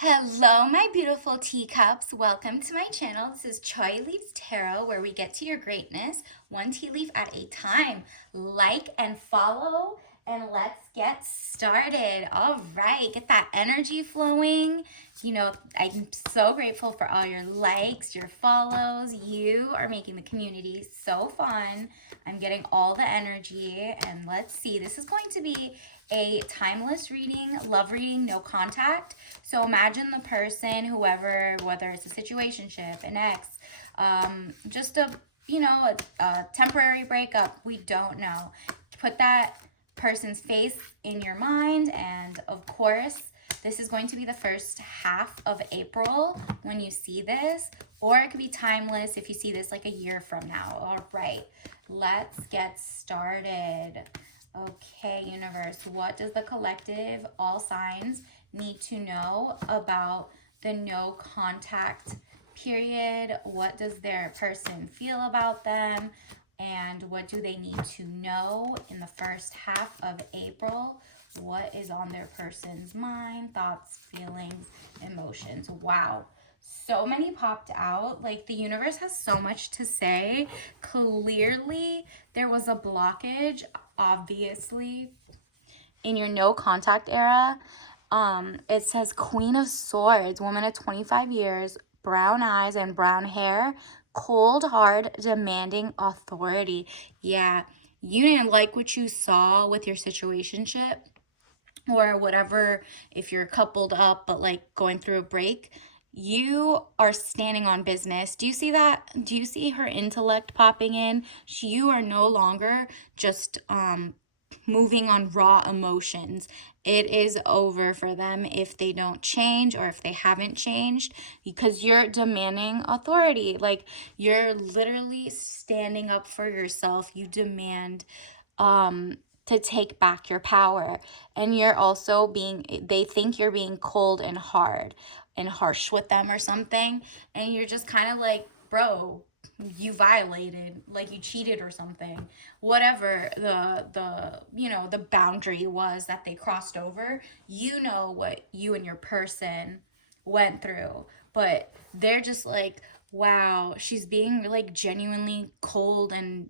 Hello, my beautiful teacups. Welcome to my channel. This is Choi Leaves Tarot, where we get to your greatness one tea leaf at a time. Like and follow, and let's get started. All right, get that energy flowing. I'm so grateful for all your likes, your follows. You are making the community so fun. I'm getting all the energy, and let's see. This is going to be a timeless reading, love reading, no contact. So imagine the person, whoever, whether it's a situationship, an ex, just a temporary breakup. We don't know. Put that person's face in your mind, and of course, this is going to be the first half of April when you see this, or it could be timeless if you see this like a year from now. All right, let's get started. Okay, universe, what does the collective, all signs, need to know about the no contact period? What does their person feel about them? And what do they need to know in the first half of April? What is on their person's mind, thoughts, feelings, emotions? Wow. So many popped out. Like, the universe has so much to say. Clearly, there was a blockage, obviously, in your no contact era. It says Queen of Swords, woman of 25 years, brown eyes and brown hair, cold, hard, demanding authority. Yeah, you didn't like what you saw with your situationship or whatever, if you're coupled up but like going through a break. You are standing on business. Do you see that? Do you see her intellect popping in? You are no longer just moving on raw emotions. It is over for them if they don't change or if they haven't changed, because you're demanding authority. Like, you're literally standing up for yourself. You demand to take back your power. And you're also they think you're being cold and hard and harsh with them or something. And you're just kind of like, bro, you violated, like you cheated or something. Whatever the boundary was that they crossed over, you know what you and your person went through. But they're just like, wow, she's being like genuinely cold, and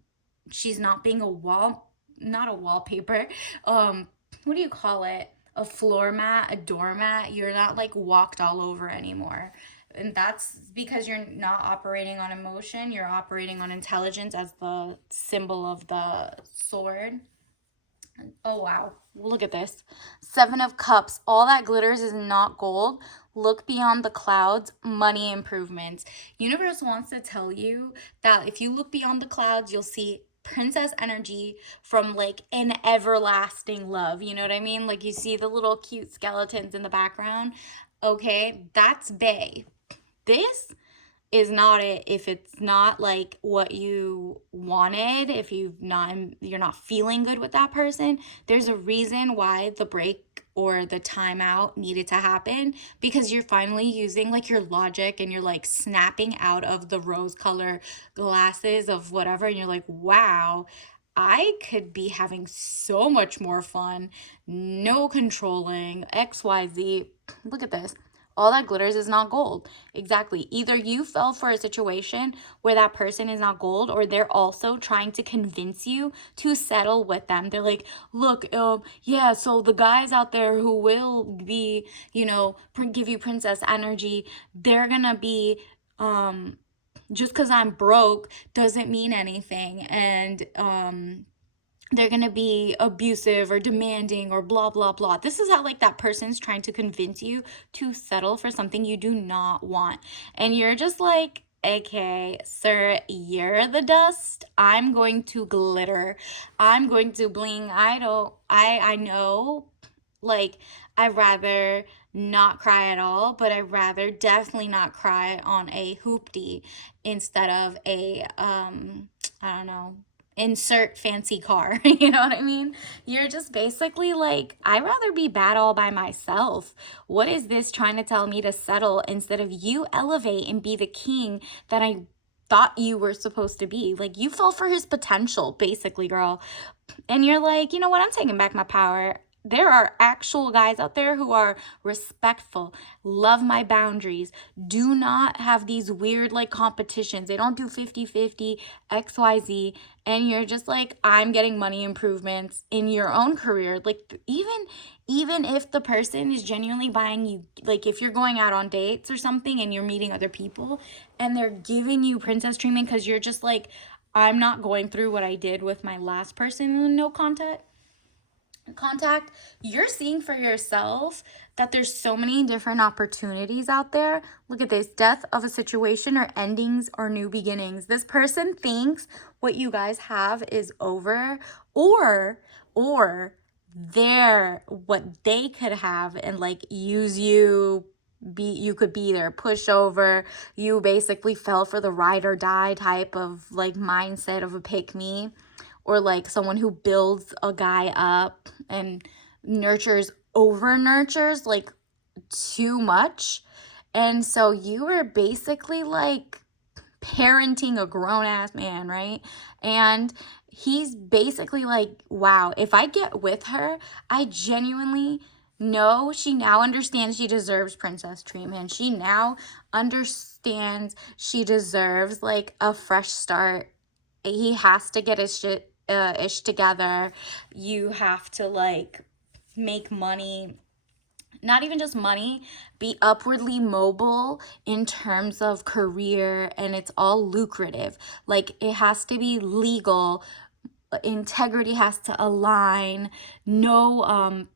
she's not being not a wallpaper. What do you call it? A floor mat, a doormat. You're not like walked all over anymore. And that's because you're not operating on emotion, you're operating on intelligence as the symbol of the sword. Oh, wow. Look at this. Seven of Cups. All that glitters is not gold. Look beyond the clouds. Money improvements. Universe wants to tell you that if you look beyond the clouds, you'll see princess energy from like an everlasting love. You know what I mean? Like, you see the little cute skeletons in the background. Okay, that's bae. This is not it if it's not like what you wanted. If you're not feeling good with that person, there's a reason why the break or the timeout needed to happen, because you're finally using like your logic, and you're like snapping out of the rose color glasses of whatever, and you're like, wow, I could be having so much more fun, no controlling XYZ. Look at this. All that glitters is not gold. Exactly. Either you fell for a situation where that person is not gold, or they're also trying to convince you to settle with them. They're like, look, yeah, so the guys out there who will be, give you princess energy, they're gonna be, just because I'm broke doesn't mean anything. And, they're gonna be abusive or demanding or blah blah blah. This is how like that person's trying to convince you to settle for something you do not want, and you're just like, okay, sir, you're the dust, I'm going to glitter, I'm going to bling. I know, like, I'd rather not cry at all, but I'd rather definitely not cry on a hoopty instead of a I don't know, insert fancy car. You know what I mean? You're just basically like, I'd rather be bad all by myself. What is this trying to tell me to settle instead of you elevate and be the king that I thought you were supposed to be? Like, you fell for his potential, basically, girl. And you're like, you know what? I'm taking back my power. there are actual guys out there who are respectful, love my boundaries, do not have these weird like competitions. They don't do 50-50, XYZ, and you're just like, I'm getting money improvements in your own career. Like even if the person is genuinely buying you, like if you're going out on dates or something and you're meeting other people and they're giving you princess treatment because you're just like, I'm not going through what I did with my last person in the no contact, you're seeing for yourself that there's so many different opportunities out there. Look at this: death of a situation, or endings, or new beginnings. This person thinks what you guys have is over, or they're what they could have and like use you. You could be their pushover. You basically fell for the ride or die type of like mindset of a pick me, or like someone who builds a guy up and over nurtures like too much. And so you are basically like parenting a grown ass man, right? And he's basically like, wow, if I get with her, I genuinely know she now understands she deserves princess treatment. She now understands she deserves like a fresh start. He has to get his shit ish together. You have to like make money, not even just money, be upwardly mobile in terms of career, and it's all lucrative. Like it has to be legal, integrity has to align, no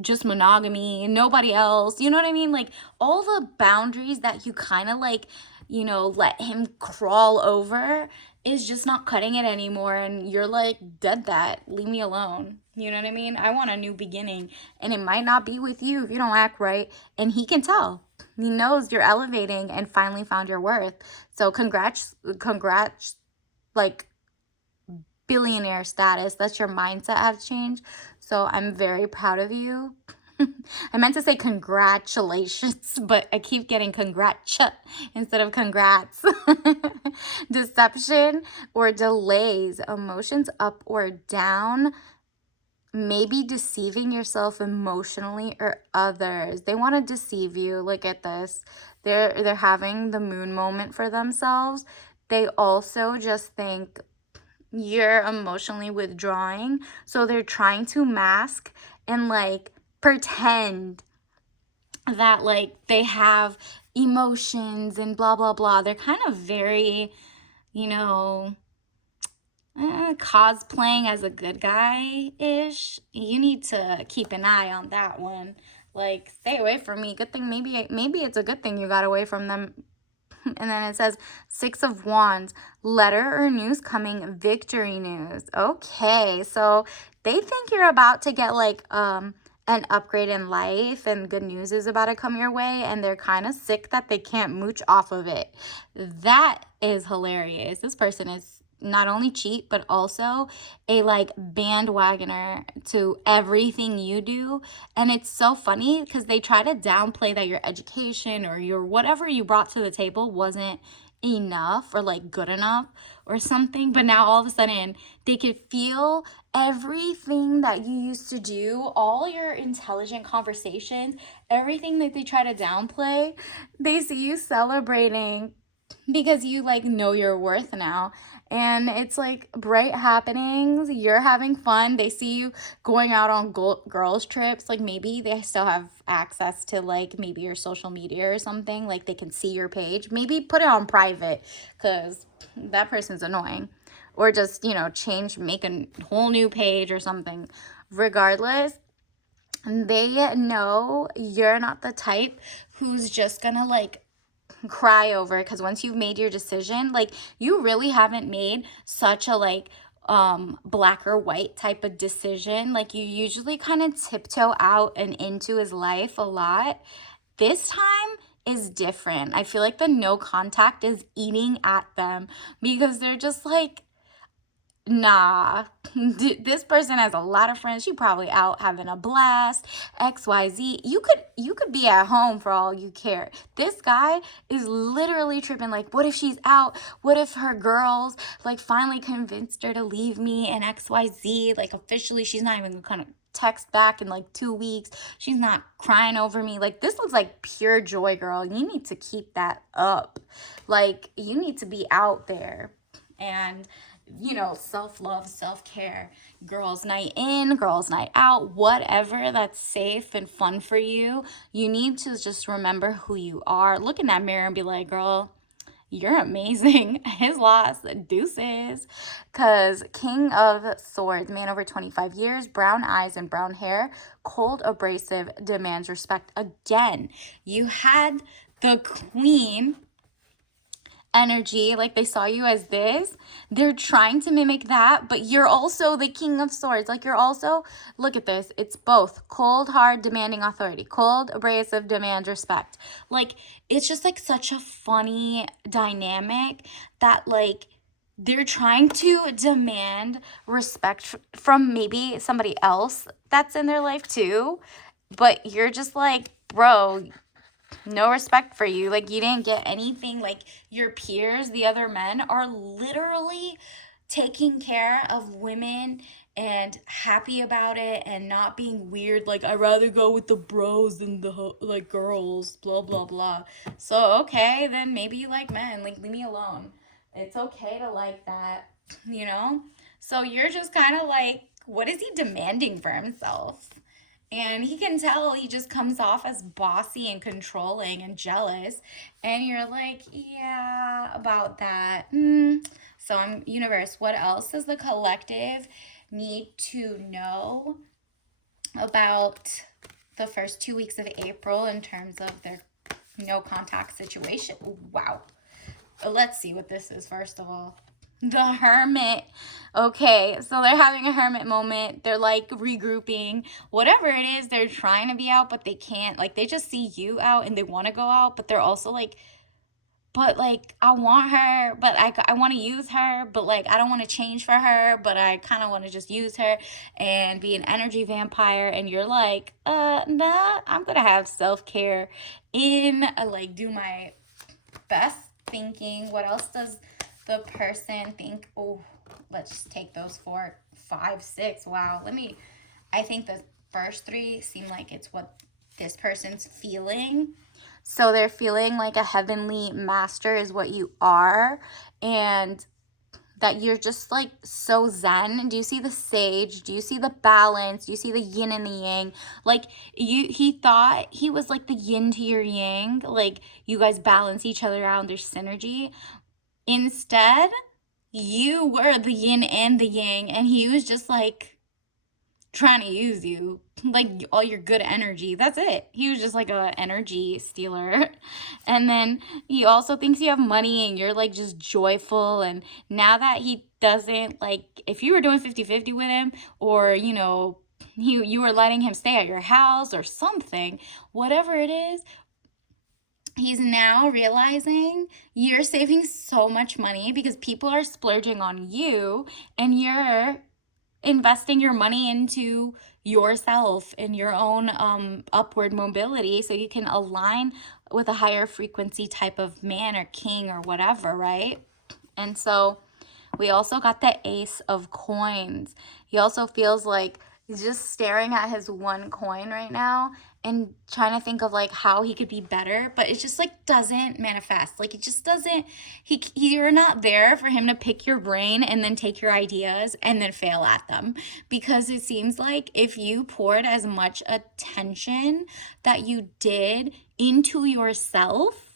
just monogamy, nobody else. You know what I mean? Like all the boundaries that you kind of like, let him crawl over is just not cutting it anymore. And you're like, dead that. Leave me alone. You know what I mean? I want a new beginning. And it might not be with you if you don't act right. And he can tell. He knows you're elevating and finally found your worth. So congrats, like billionaire status. That's your mindset have changed. So I'm very proud of you. I meant to say congratulations, but I keep getting congrats instead of congrats. Deception or delays, emotions up or down, maybe deceiving yourself emotionally or others. They want to deceive you. Look at this. They're having the moon moment for themselves. They also just think you're emotionally withdrawing, so they're trying to mask and like pretend that like they have emotions and blah blah blah. They're kind of very, cosplaying as a good guy ish. You need to keep an eye on that one. Like, stay away from me. Good thing, maybe it's a good thing you got away from them. And then it says 6 of Wands, letter or news coming, victory news. Okay, so they think you're about to get like an upgrade in life and good news is about to come your way, and they're kind of sick that they can't mooch off of it. That is hilarious. This person is not only cheap but also a like bandwagoner to everything you do. And it's so funny because they try to downplay that your education or your whatever you brought to the table wasn't enough or like good enough or something, but now all of a sudden they could feel everything that you used to do, all your intelligent conversations, everything that they try to downplay, they see you celebrating because you like know your worth now. And it's like bright happenings, you're having fun. They see you going out on girls trips, like maybe they still have access to like maybe your social media or something, like they can see your page. Maybe put it on private because that person's annoying, or just make a whole new page or something. Regardless, they know you're not the type who's just gonna like cry over it, because once you've made your decision, like you really haven't made such a like black or white type of decision. Like you usually kind of tiptoe out and into his life a lot. This time is different. I feel like the no contact is eating at them because they're just like, nah, this person has a lot of friends. She probably out having a blast, XYZ. You could be at home for all you care. This guy is literally tripping like, what if she's out? What if her girls like finally convinced her to leave me and XYZ? Like officially she's not even gonna text back in like 2 weeks. She's not crying over me. Like, this looks like pure joy, girl. You need to keep that up. Like, you need to be out there. And, you know, self-love, self-care, girls' night in, girls' night out, whatever that's safe and fun for you. You need to just remember who you are. Look in that mirror and be like, girl, you're amazing. His loss, deuces. Because King of Swords, man over 25 years, brown eyes and brown hair, cold, abrasive, demands respect. Again, you had the Queen energy, like they saw you as this. They're trying to mimic that, but you're also the King of Swords. Like, you're also, look at this, it's both cold, hard, demanding authority, cold, abrasive, demand respect. Like, it's just like such a funny dynamic that, like, they're trying to demand respect from maybe somebody else that's in their life too, but you're just like, bro, no respect for you. Like, you didn't get anything. Like, your peers, the other men, are literally taking care of women and happy about it and not being weird. Like, I'd rather go with the bros than the like girls, blah blah blah. So okay, then maybe you like men. Like, leave me alone. It's okay to like that, you know. So you're just kind of like, what is he demanding for himself? And he can tell he just comes off as bossy and controlling and jealous. And you're like, yeah, about that. So, universe, what else does the collective need to know about the first 2 weeks of April in terms of their no contact situation? Wow. Let's see what this is, first of all. The Hermit. Okay, so they're having a hermit moment. They're like regrouping. Whatever it is, they're trying to be out, but they can't. Like, they just see you out and they want to go out, but they're also like, but like, I want her, but I want to use her, but like, I don't want to change for her, but I kind of want to just use her and be an energy vampire. And you're like, nah, I'm going to have self-care in, like, do my best thinking. What else does the person think? Oh, let's take those 4, 5, 6. Wow. I think the first 3 seem like it's what this person's feeling. So they're feeling like a heavenly master is what you are, and that you're just like so zen. Do you see the sage? Do you see the balance? Do you see the yin and the yang? Like, he thought he was like the yin to your yang. Like, you guys balance each other out and there's synergy. Instead, you were the yin and the yang, and he was just like trying to use you, like all your good energy. That's it. He was just like a energy stealer. And then he also thinks you have money and you're like just joyful. And now that he doesn't, like, if you were doing 50-50 with him, or, you know, you were letting him stay at your house or something, whatever it is, he's now realizing you're saving so much money because people are splurging on you, and you're investing your money into yourself and your own upward mobility, so you can align with a higher frequency type of man or king or whatever, right? And so we also got the Ace of Coins. He also feels like he's just staring at his one coin right now and trying to think of like how he could be better, but it just like doesn't manifest. Like, it just doesn't, you're not there for him to pick your brain and then take your ideas and then fail at them, because it seems like if you poured as much attention that you did into yourself,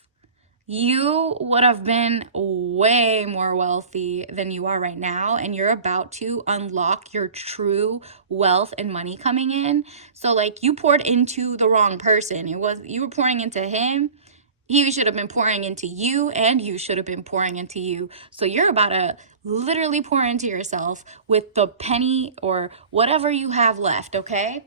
you would have been way more wealthy than you are right now, and you're about to unlock your true wealth and money coming in. So like, you poured into the wrong person. You were pouring into him. He should have been pouring into you, and you should have been pouring into you. So you're about to literally pour into yourself with the penny or whatever you have left, okay?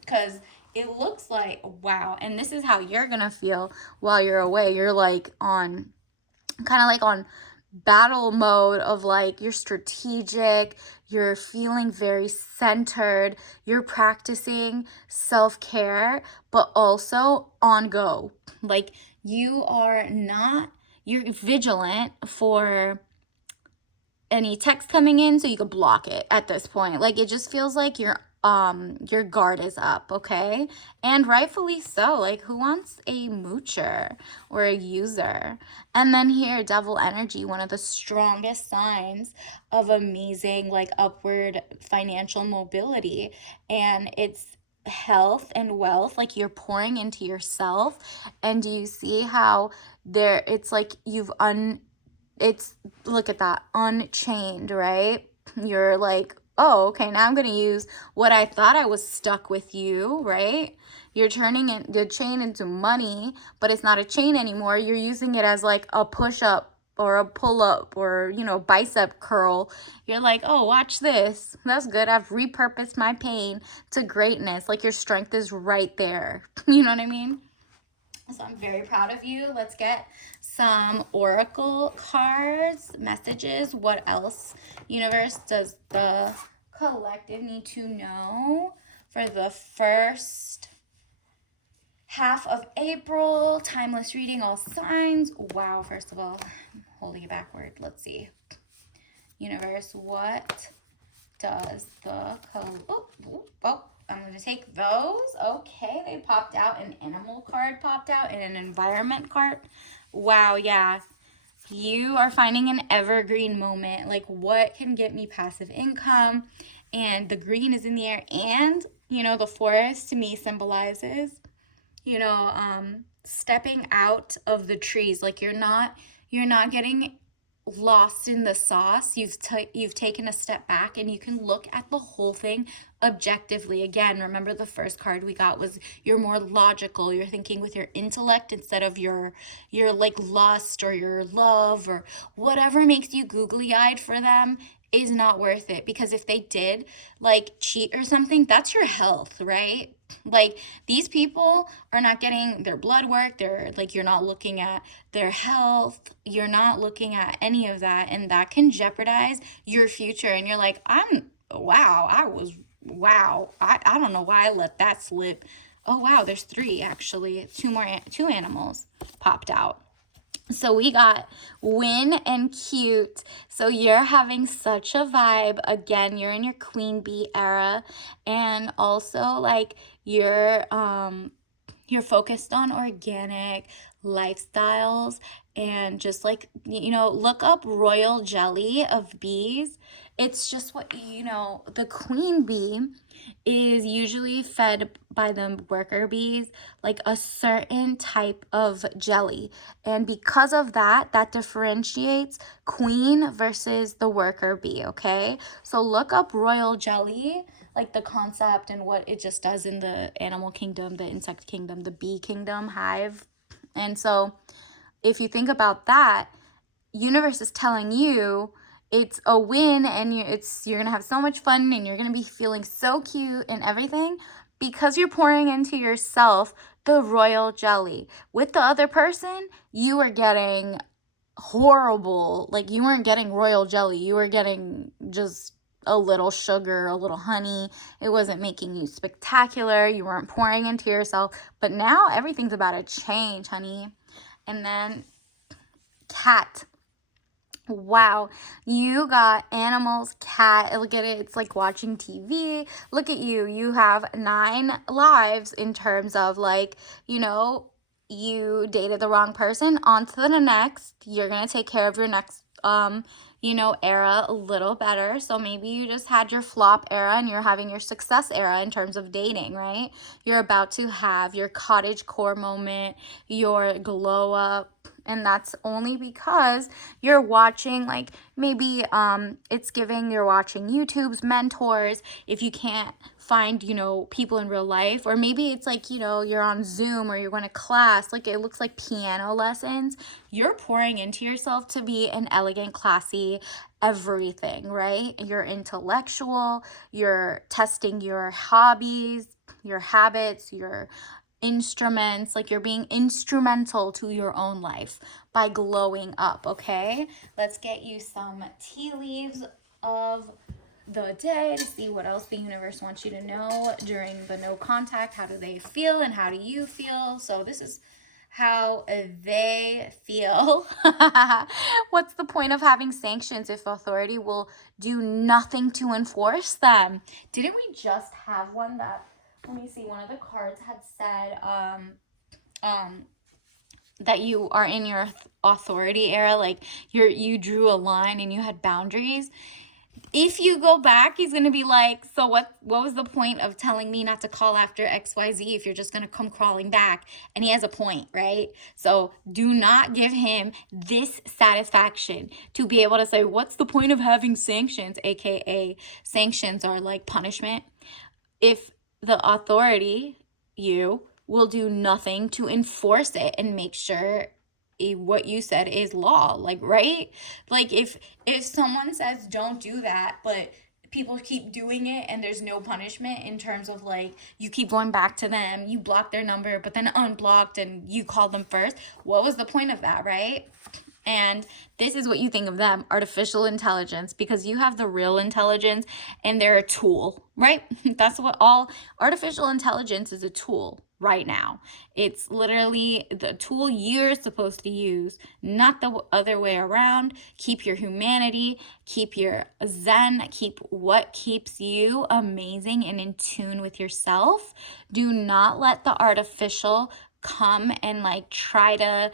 Because it looks like, wow. And this is how you're going to feel while you're away. You're like on, kind of like on battle mode of like, you're strategic, you're feeling very centered, you're practicing self-care, but also on go. Like, you're vigilant for any text coming in so you can block it at this point. Like, it just feels like you're your guard is up, okay? And rightfully so. Like, who wants a moocher or a user? And then here, devil energy, one of the strongest signs of amazing, like, upward financial mobility. And it's health and wealth, like you're pouring into yourself. And do you see how there it's like it's, look at that, unchained, right? You're like, oh, okay, now I'm going to use what I thought I was stuck with you, right? You're turning the chain into money, but it's not a chain anymore. You're using it as like a push up or a pull up or, bicep curl. You're like, oh, watch this. That's good. I've repurposed my pain to greatness. Like, your strength is right there. You know what I mean? So I'm very proud of you. Let's get some oracle cards, messages. What else, universe, does the collective need to know for the first half of April? Timeless reading, all signs. Wow, first of all, I'm holding it backward. Let's see. Universe, what does the I'm going to take those. Okay, they popped out. An animal card popped out and an environment card. Wow, yeah. You are finding an evergreen moment. Like, what can get me passive income? And the green is in the air. And, the forest to me symbolizes, stepping out of the trees. Like, you're not getting lost in the sauce. You've taken a step back and you can look at the whole thing objectively. Again, remember the first card we got was you're more logical. You're thinking with your intellect instead of your like lust or your love or whatever makes you googly-eyed for them is not worth it, because if they did like cheat or something, that's your health, right? Like, these people are not getting their blood work. They're like, you're not looking at their health. You're not looking at any of that. And that can jeopardize your future. And you're like, I don't know why I let that slip. Oh, wow, there's 3 actually. 2 animals popped out. So we got win and cute. So you're having such a vibe. Again, you're in your queen bee era. And also, like, you're focused on organic lifestyles, and just like, look up royal jelly of bees. It's just what, the queen bee is usually fed by the worker bees like a certain type of jelly. And because of that, that differentiates queen versus the worker bee, okay? So look up royal jelly, like the concept and what it just does in the animal kingdom, the insect kingdom, the bee kingdom, hive. And so if you think about that, universe is telling you it's a win, and you're gonna have so much fun, and you're gonna be feeling so cute and everything because you're pouring into yourself the royal jelly. With the other person, you are getting horrible, like, you weren't getting royal jelly, you were getting just a little sugar, a little honey. It wasn't making you spectacular. You weren't pouring into yourself. But now everything's about to change, honey. And then cat. Wow, you got animals, cat. Look at it. It's like watching TV. Look at you. You have 9 lives in terms of, like, you dated the wrong person. On to the next. You're going to take care of your next era a little better. So maybe you just had your flop era and you're having your success era in terms of dating, right? You're about to have your cottage core moment, your glow up. And that's only because you're watching, like, maybe it's giving you're watching YouTube's mentors if you can't find, people in real life. Or maybe it's like, you're on Zoom or you're going to class. Like, it looks like piano lessons. You're pouring into yourself to be an elegant, classy everything, right? You're intellectual. You're testing your hobbies, your habits, your instruments. Like, you're being instrumental to your own life by glowing up, okay? Let's get you some tea leaves of the day to see what else the universe wants you to know during the no contact. How do they feel and how do you feel? So this is how they feel. What's the point of having sanctions if authority will do nothing to enforce them? Didn't we just have one that, let me see, one of the cards had said, that you are in your authority era, like you drew a line and you had boundaries. If you go back, he's going to be like, so what was the point of telling me not to call after XYZ if you're just going to come crawling back? And he has a point, right? So do not give him this satisfaction to be able to say, what's the point of having sanctions? AKA sanctions are like punishment. If the authority, you, will do nothing to enforce it and make sure what you said is law, like, right? Like if someone says don't do that, but people keep doing it and there's no punishment in terms of like you keep going back to them, you block their number but then unblocked and you called them first, what was the point of that, right? And this is what you think of them, artificial intelligence, because you have the real intelligence and they're a tool, right? That's what all artificial intelligence is, a tool right now. It's literally the tool you're supposed to use, not the other way around. Keep your humanity, keep your zen, keep what keeps you amazing and in tune with yourself. Do not let the artificial come and like try to,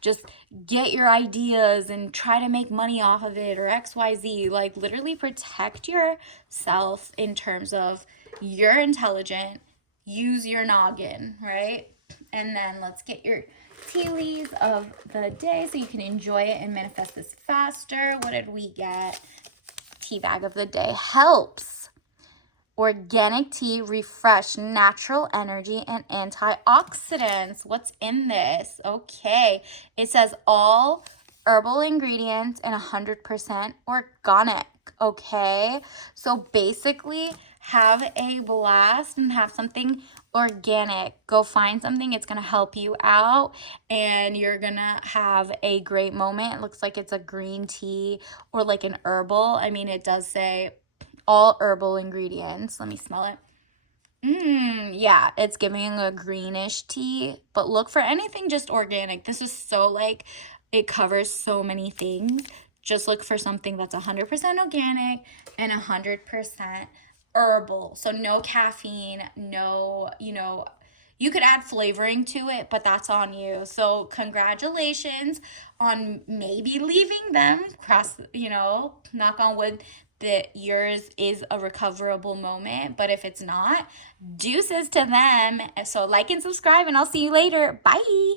just get your ideas and try to make money off of it or XYZ. Like literally protect yourself in terms of you're intelligent, use your noggin, right? And then let's get your tea leaves of the day so you can enjoy it and manifest this faster. What did we get? Tea bag of the day. Helps. Organic tea, refresh, natural energy, and antioxidants. What's in this? Okay. It says all herbal ingredients and 100% organic. Okay. So basically, have a blast and have something organic. Go find something. It's going to help you out and you're going to have a great moment. It looks like it's a green tea or like an herbal. I mean, it does say all herbal ingredients. Let me smell it. Yeah, it's giving a greenish tea, but look for anything just organic. This is so like, it covers so many things. Just look for something that's 100% organic and 100% herbal. So no caffeine, no, you could add flavoring to it, but that's on you. So congratulations on maybe leaving them, knock on wood that yours is a recoverable moment. But if it's not, deuces to them. So like and subscribe and I'll see you later. Bye.